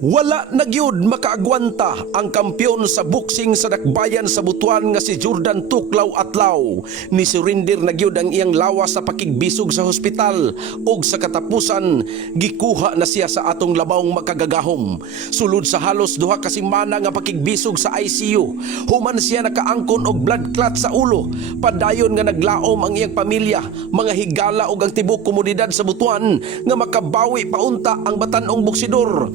Wala na gyud makaagwanta ang kampyon sa boxing sa dakbayan sa Butuan nga si Jordan Tuklaw Atlaw. Ni surrender na gyud ang iyang lawas sa pakigbisog sa hospital ug sa katapusan gikuha na siya sa atong labawng makagagahom. Sulod sa halos duha ka semana nga pakigbisog sa ICU, human siya nakaangkon og blood clot sa ulo. Padayon nga naglaom ang iyang pamilya, mga higala ug ang tibok komunidad sa Butuan nga makabawi paunta ang batan-ong boksidor.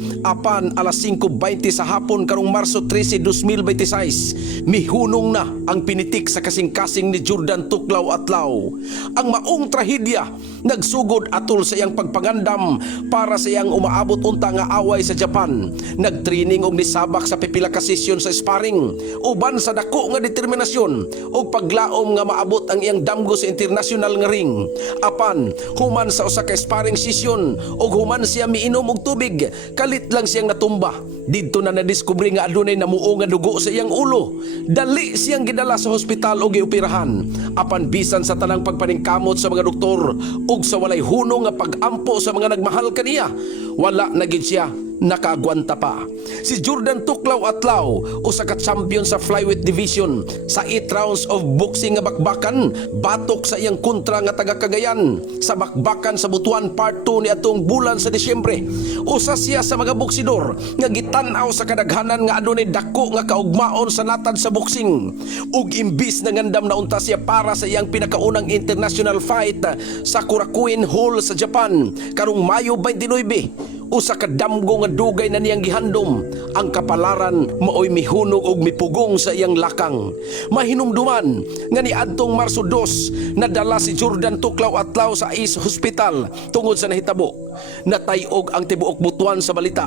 Alas 5:20 sa hapon karong Marso 13, 2026, mihunong na ang pinitik sa kasing-kasing ni Jordan Tuklaw Atlaw. Ang maong trahedya nagsugod atol sa iyang pagpangandam para sa iyang umaabot unta nga away sa Japan. Nagtraining og nisabak sa pipila ka sesyon sa sparring uban sa dako nga determinasyon ug paglaom nga maabot ang iyang damgo sa international nga ring. Apan human sa usa ka sparring session ug human siya miinom og tubig, kalit lang siyang natumba. Didto na nadiskubre nga adunay namuo nga dugo sa iyang ulo. Dali siyang gidala sa hospital o gioperahan. Apan bisan sa tanang pagpaningkamot sa mga doktor ug sa walay hunong nga pag-ampo sa mga nagmahal kaniya, wala na gid siya nakaagwanta pa. Si Jordan Tuklaw Atlaw, usa ka champion sa flyweight division, sa 8 rounds of boxing nga bakbakan, batok sa iyang kontra nga taga Cagayan sa bakbakan sa Butuan Part 2 ni atong bulan sa Disyembre. Usa siya sa mga boksidor nga gitan-aw sa kadaghanan nga adunay dako nga kaugmaon sa natad sa boxing. Ug imbis na ngandam na unta siya para sa iyang pinakaunang international fight sa Korakuen Hall sa Japan karong Mayo 29, usa ka damgo nga dugay na niyang gihandom. Ang kapalaran maoy mihunog og mipugong sa iyang lakang. Mahinumduman nga niadtong Marso 2 nadala si Jordan Tuklaw Atlaw sa ICE Hospital tungod sa nahitabo. Natayog ang tibuok Butuan sa balita.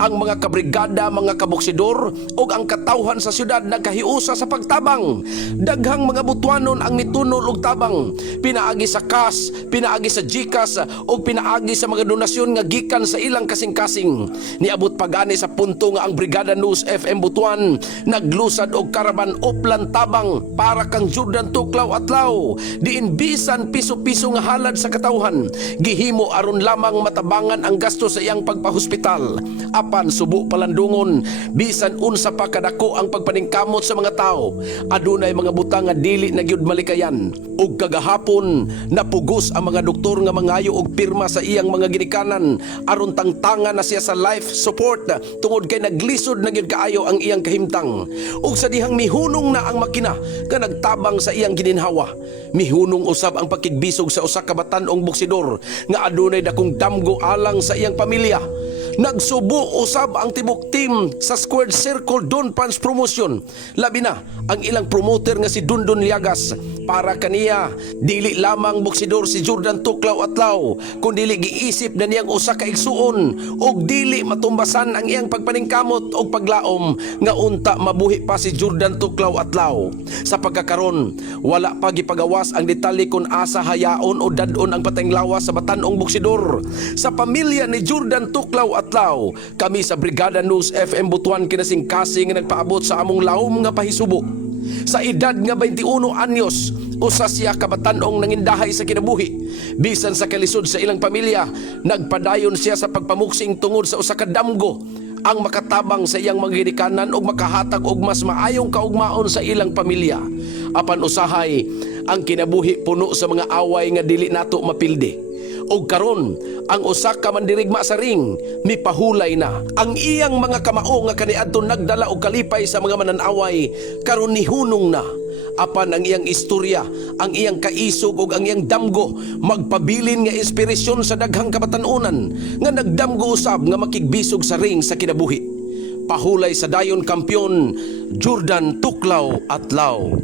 Ang mga kabrigada, mga kaboksidor ug ang katawhan sa syudad nagkahiusa sa pagtabang. Daghang mga Butuanon ang nitunol og tabang, pinaagi sa kas, pinaagi sa GCash ug pinaagi sa mga donasyon nga gikan sa ilang kasing-kasing. Niabot pagani sa punto nga ang Brigada News FM Butuan naglusad og karaban uplan tabang para kang Jordan Tuklaw Atlaw. Diin bisan piso-piso nga halad sa katawhan, gihimo aron lamang matabangan ang gasto sa iyang pagpahospital. Apan subo palandungon, bisan unsa pa kadako ang pagpaningkamot sa mga tao, adunay mga butang nga dili na gyud malikayan. Ug kagahapon napugos ang mga doktor nga mangayo og pirma sa iyang mga ginikanan aron tangtangan na siya sa life support tungod kay naglisod na gyud kaayo ang iyang kahimtang. Ug sa dihang mihunong na ang makina nga nagtabang sa iyang gininhawa, mihunong usab ang pakigbisog sa usa ka batan-ong boksidor nga adunay dakong damgo alang sa iyang pamilya. Nagsubo usab ang tibok team sa Squared Circle Don Pans Promotion, labi na ang ilang promoter nga si Dundon Liagas. Para kaniya dili lamang boksidor si Jordan Tuklaw Atlaw, kundi giisip na niyang usa ka igsuon ug dili matumbasan ang iyang pagpaningkamot ug paglaom nga unta mabuhi pa si Jordan Tuklaw Atlaw. Sa pagkakaron wala pa gipagawas ang detalye kung asa hayaon o dadon ang patayng lawas sa batan-ong boksidor. Sa pamilya ni Jordan Tuklaw Atlaw, kami sa Brigada News FM Butuan kinasing-kasing nga nagpaabot sa among lahom nga pahisubo. Sa edad nga 21 anyos, usa siya kabatan-ong nangindahay sa kinabuhi. Bisan sa kalisod sa ilang pamilya, nagpadayon siya sa pagpamuksing tungod sa usa ka damgo ang makatabang sa iyang mga ginikanan ug makahatag og mas maayong kaugmaon sa ilang pamilya. Apan usahay, ang kinabuhi puno sa mga away nga dili nato mapildi. Og karon ang usa ka mandirigma sa ring mipahulay na ang iyang mga kamao nga kaniadto nagdala og kalipay sa mga mananaway, karon nihunong na. Apan ang iyang istorya, ang iyang kaisog ug ang iyang damgo magpabilin nga inspirasyon sa daghang kabatan-onan nga nagdamgo usab nga makigbisog sa ring sa kinabuhi. Pahulay sa dayon kampyon, Jordan Tuklaw Atlaw.